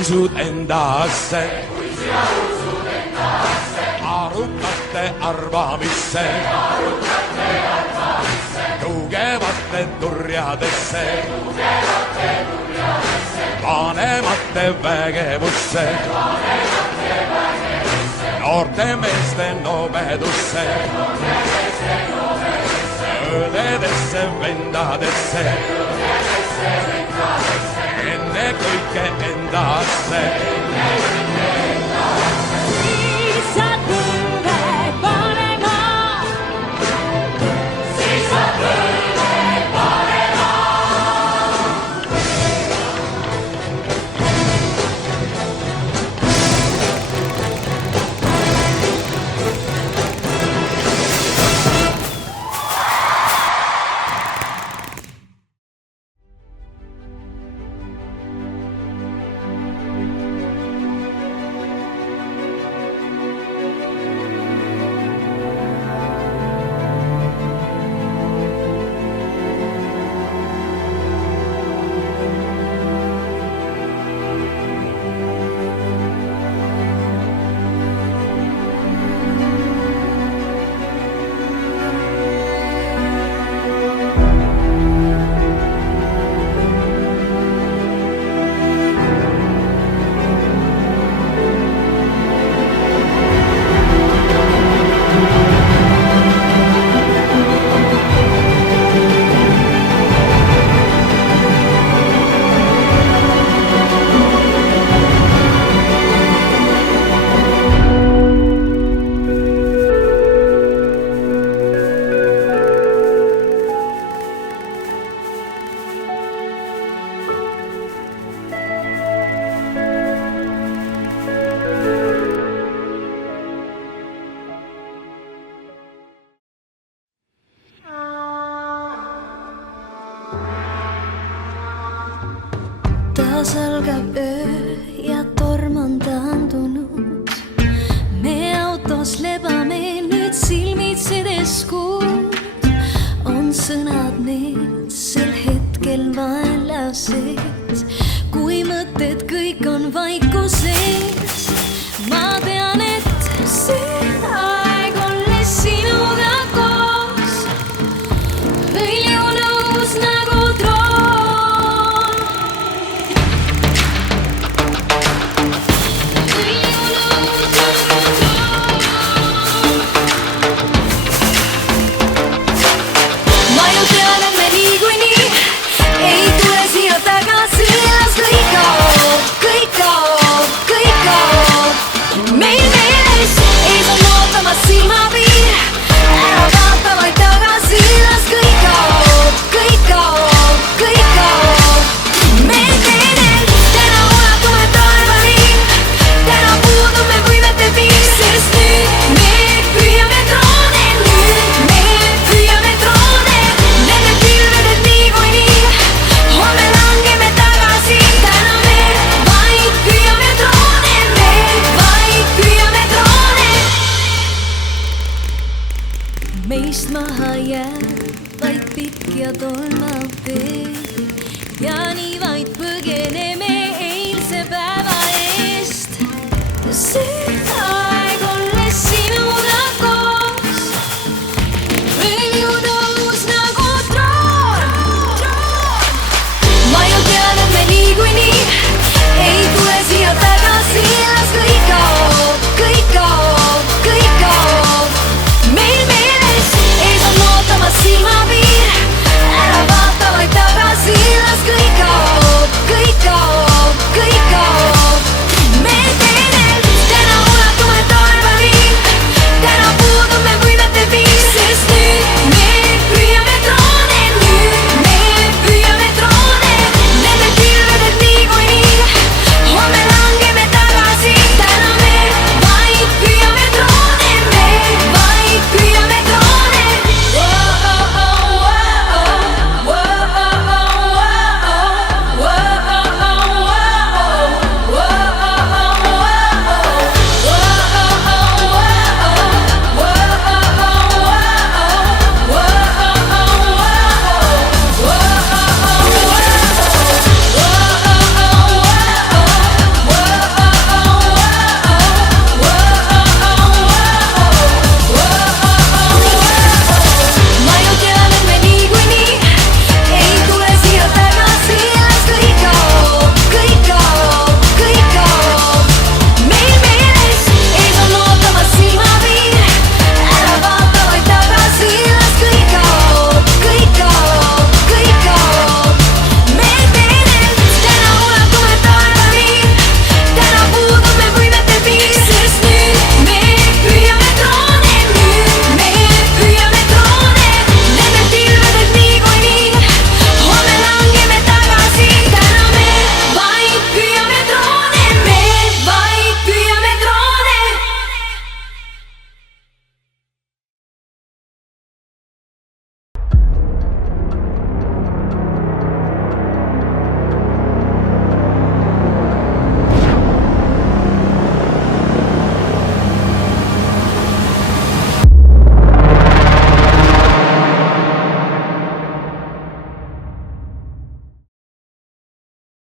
usud endasse, arukate arvamisse, tugevate turjadesse, vanemate vägevusse, noorte meeste nobedusse, õdedesse vendadesse, ennekõike endasse. taas algab öö ja torm on taandunud. Me autos lebame nüüd silmitsedes kuud. On sõnad need sel hetkel vaenlased, kui mõtted kõik on vaikuses. Ma tean, et see aeg olles sinuga koos õilju nõus nagu troon. Õilju nõus nagu troon. Ma ju tean, et me niikuinii ei tule siia tagasi. Las kõik kaob, kõik kaob, kõik kaob. Meil meeles ees on ootamas silmapiir. Ära vaata vaid tagasi. Las kõik kaob, kõik kaob, kõik kaob. Me teedel täna ulatume taevani. Täna puudume võimete piir. Sest nüüd me püüame troone. Nüüd me püüame troone. Nende pilvedel niikuinii homme langeme tagasi. Täna me vaid püüame troone. Me vaid püüame troone. Meist maha jääb vaid pikk ja tolmav tee. Ja nii vaid põgeneme eilse päeva eest. See